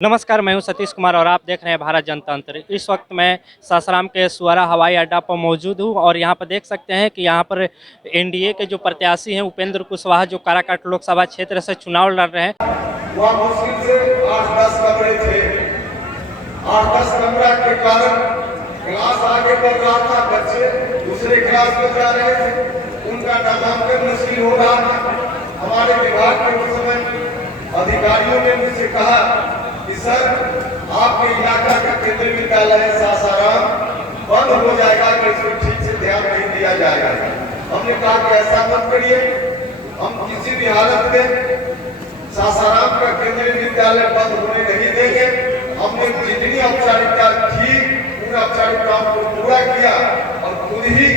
नमस्कार, मैं हूं सतीश कुमार और आप देख रहे हैं भारत जनतंत्र। इस वक्त मैं सासाराम के सुअरा हवाई अड्डा पर मौजूद हूं और यहां पर देख सकते हैं कि यहां पर एनडीए के जो प्रत्याशी हैं उपेंद्र कुशवाहा, जो काराकाट लोकसभा क्षेत्र से चुनाव लड़ रहे हैं। वह मुश्किल से 8-10 कमरे थे। 8-10 कमरा के कारण क्लास आगे बढ़ रहा था, बच्चे दूसरे क्लास में जा रहे थे, उनका नामांकन मुश्किल हो रहा था। हमारे विभाग के उस समय अधिकारियों ने मुझसे कहा कि सर, आपके इलाका का केंद्रीय विद्यालय सासाराम बंद हो जाएगा कि इसमें ठीक से ध्यान नहीं दिया जाएगा। हमने कहा कि ऐसा मत करिए, हम किसी भी हालत में सासाराम का केंद्रीय विद्यालय बंद होने नहीं देंगे। हमने जितनी औपचारिकता थी उन औपचारिकताओं को पूरा किया और खुद ही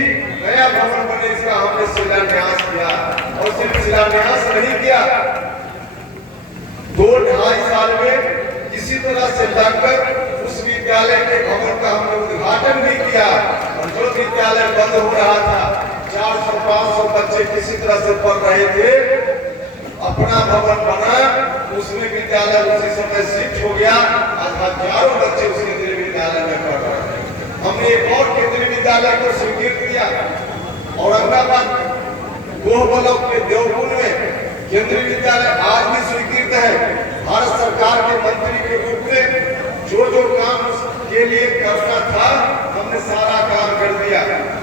नया भवन बने इसका हमने शिलान्यास किया। और सिर्फ शिलान्यास नहीं किया, 2-2.5 साल में किसी तरह से लगकर उस विद्यालय के भवन का हमने उद्घाटन भी किया। और जो विद्यालय बंद हो रहा था, 400-500 बच्चे किसी तरह से पढ़ रहे थे, अपना भवन बना, उसमें विद्यालय उसी समय शिफ्ट हो गया। आज हजारों बच्चे उस केंद्रीय विद्यालय में पढ़ रहे हैं। हमने एक और केंद्रीय विद्यालय को स्वीकृत किया, औरंगाबाद गोह ब्लॉक के देवपुर में केंद्रीय विद्यालय आज भी स्वीकृत है। भारत सरकार के मंत्री के रूप में जो काम के लिए करना था, हमने सारा काम कर दिया।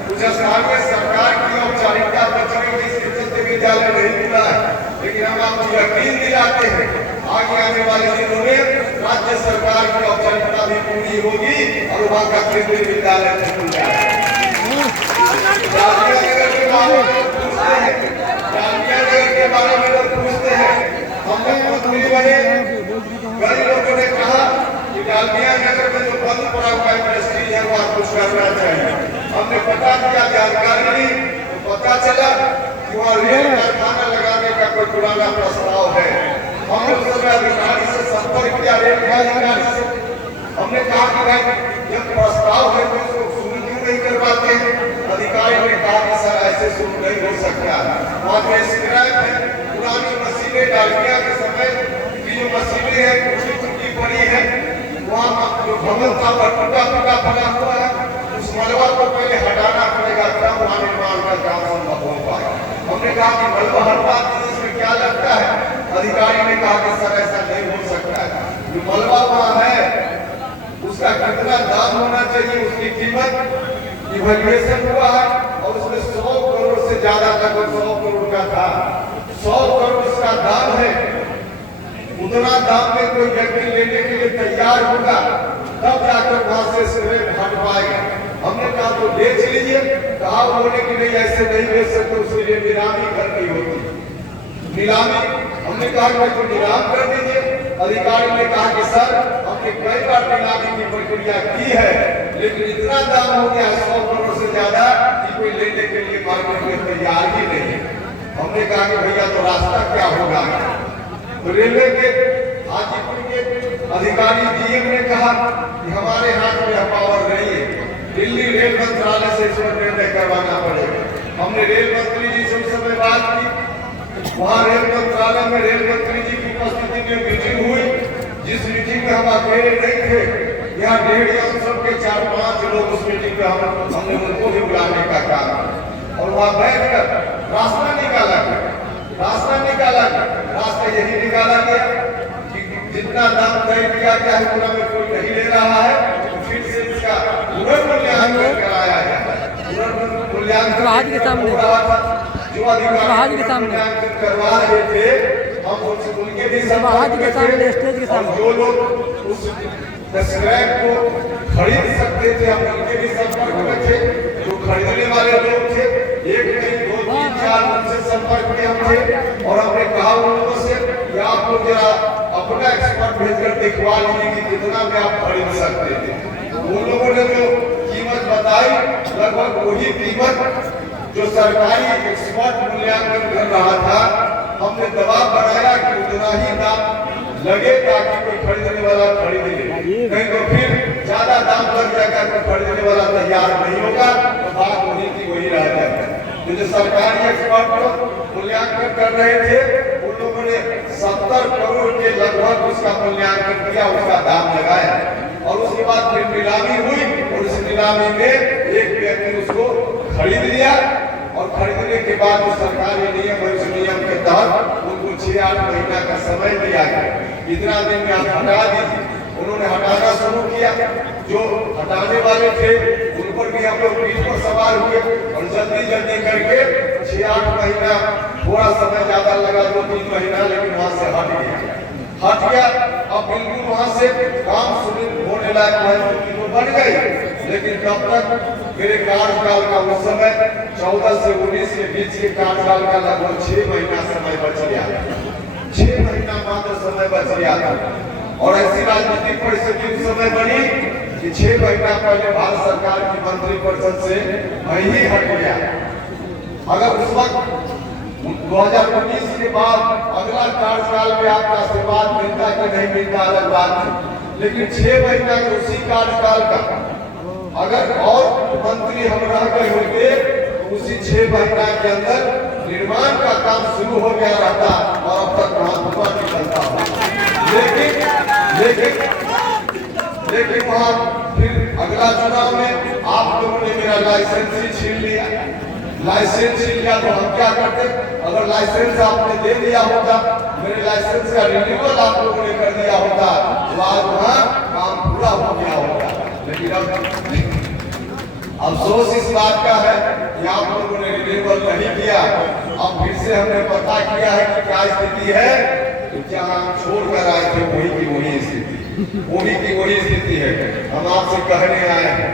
कुछ स्थान में सरकार की औपचारिकता बच गई, इसके चलते विद्यालय नहीं खुला है, लेकिन हम आपको यकीन दिलाते हैं आगे आने वाले दिनों में राज्य सरकार की औपचारिकता भी पूरी होगी और वहाँ का केंद्रीय विद्यालय खुल जाएगा। के बारे में लोग पूछते हैं, हम मंत्री बने, कई लोगों ने कहा कि डालमिया नगर में जो बंद पड़ा हुआ इंडस्ट्री है वहाँ कुछ करना चाहिए। हमने पता किया, जानकारी ली, तो पता चला कि वहाँ रेल कारखाना लगाने का कोई पुराना प्रस्ताव है। हमने उस समय अधिकारी से संपर्क किया, रेल अधिकारी से। हमने कहा कि भाई जब प्रस्ताव है तो उसको शुरू क्यों नहीं करवाते हैं? अधिकारी ने कहा कि सर ऐसे शुरू नहीं हो सकता, वहाँ पे स्क्रैप है, पुरानी मशीनें डालमिया के समय की जो मशीनें हैं टूटी पड़ी है, वहाँ जो भवन था टूटा पड़ा हुआ है, उस मलबा को पहले हटाना पड़ेगा, तब वहाँ निर्माण का काम संभव हो पाएगा। हमने कहा कि मलबा हटवा देने से क्या लगता है? अधिकारी ने कहा कि सर ऐसा नहीं हो सकता है, जो मलबा वहाँ है उसका कितना दाम होना चाहिए, उसकी कीमत इवैल्यूएशन हुआ है और उसमें 100 करोड़ से ज्यादा तक 100 करोड़ का था, 100 करोड़ उसका दाम है। उतना दाम में कोई व्यक्ति लेने के लिए तैयार होगा, तब जाकर वहां से स्क्रैप हट पाएगा। हमने कहा तो बेच लीजिए, कहा बोले कि नहीं ऐसे नहीं बेच सकते, उसके लिए नीलामी करनी होगी। नीलामी हमने कहा कि तो नीलाम कर दीजिए। अधिकारी ने कहा कि सर हमने कई बार नीलामी की प्रक्रिया की है, लेकिन इतना दाम हो गया 100 करोड़ से ज्यादा कि कोई लेने के लिए मार्केट में तैयार ही नहीं है। हमने कहा कि भैया तो रास्ता क्या होगा? तो रेलवे के हाजीपुर के अधिकारी डीएम ने कहा कि हमारे हाथ में पावर नहीं है, दिल्ली रेल मंत्रालय से इस पर निर्णय करवाना पड़ेगा। हमने रेल मंत्री जी से उस समय बात की, वहाँ रेल मंत्रालय में रेल मंत्री जी की उपस्थिति में मीटिंग हुई, जिस मीटिंग में हम अकेले नहीं थे, यहाँ 1.5 सबके 4-5 लोग उस मीटिंग में हमने उनको भी बुलाने का काम और वहाँ बैठकर रास्ता निकाला गया। रास्ता यही निकाला गया कि जितना दाम तय किया गया है पूरा में कोई नहीं ले रहा है, तो फिर से इसका पुनर्मूल्यांकन कराया जाए। पुनर्मूल्यांकन के सामने जो अधिकारी के सामने करवा रहे थे, हम उनके भी स्टेज के सामने जो लोग उस स्क्रैप को खरीद सकते थे हम उनके भी संपर्क में थे। जो खरीदने वाले लोग थे, 1 नहीं 2 3 4 उनसे संपर्क में हम थे और हमने कहा उनको से कि आप लोग जरा अपना एक्सपर्ट भेजकर दिखवा लीजिए कि कितना में आप खरीद सकते थे। उन लोगों ने जो कीमत बताई, लगभग वही कीमत जो सरकारी एक्सपर्ट मूल्यांकन कर रहा था, हमने दबाव बनाया कि उतना ही दाम लगे ताकि कोई खरीदने वाला खरीद ले, नहीं तो फिर ज्यादा दाम लग जाएगा, कोई खरीदने वाला तैयार नहीं होगा, तो बात वही की वही रह जाएगा। जो सरकारी एक्सपर्ट मूल्यांकन कर रहे थे, उन लोगों ने 70 करोड़ के लगभग उसका मूल्यांकन किया, उसका दाम लगाया और उसके बाद फिर नीलामी हुई और उस नीलामी में एक व्यक्ति उसको खरीद लिया और खरीदने के बाद जो सरकारी नियम है उस नियम के तहत उनको 6-8 महीना का समय दिया गया, इतना दिन में आप हटा दीजिए। उन्होंने हटाना शुरू किया, जो हटाने वाले थे उन पर भी हम लोग पीठ पर सवार हुए और जल्दी जल्दी करके 6-8 महीना, थोड़ा समय ज्यादा लगा 2-3 महीना, लेकिन वहां से हट गया। अब बिल्कुल वहां से काम शुरू होने लायक परिस्थिति तो बन गई, लेकिन कब तक मेरे कार्यकाल का उस समय 14 से 19 के बीच के कार्यकाल का लगभग 6 महीना समय बच गया, 6 महीना मात्र समय बच गया था। और ऐसी राजनीतिक परिस्थिति उस समय बनी कि 6 महीना पहले भारत सरकार की मंत्रिपरिषद से मैं ही हट गया। अगर उस वक्त 2019 के बाद अगला कार्यकाल में आपका आशीर्वाद मिलता कि नहीं मिलता अलग बात है, लेकिन 6 महीना के उसी कार्यकाल का अगर और मंत्री हम रह गए होते तो उसी 6 महीना के अंदर निर्माण का काम शुरू हो गया रहता और अब तक महात्मा निकलता होता। लेकिन वहां फिर अगला चुनाव में आप लोगों ने मेरा लाइसेंस ही छीन लिया। लाइसेंस छीन लिया तो हम क्या करते? अगर लाइसेंस आपने दे दिया होता, मेरे लाइसेंस का रिन्यूअल आप लोगों ने कर दिया होता तो आज वहां काम पूरा हो गया होता। लेकिन अफसोस इस बात का है कि आप लोगों ने रिन्यूअल नहीं किया। अब फिर से हमने पता किया है कि क्या स्थिति है, जहाँ छोड़कर आए थे वही की वही स्थिति है। हम आपसे कहने आए हैं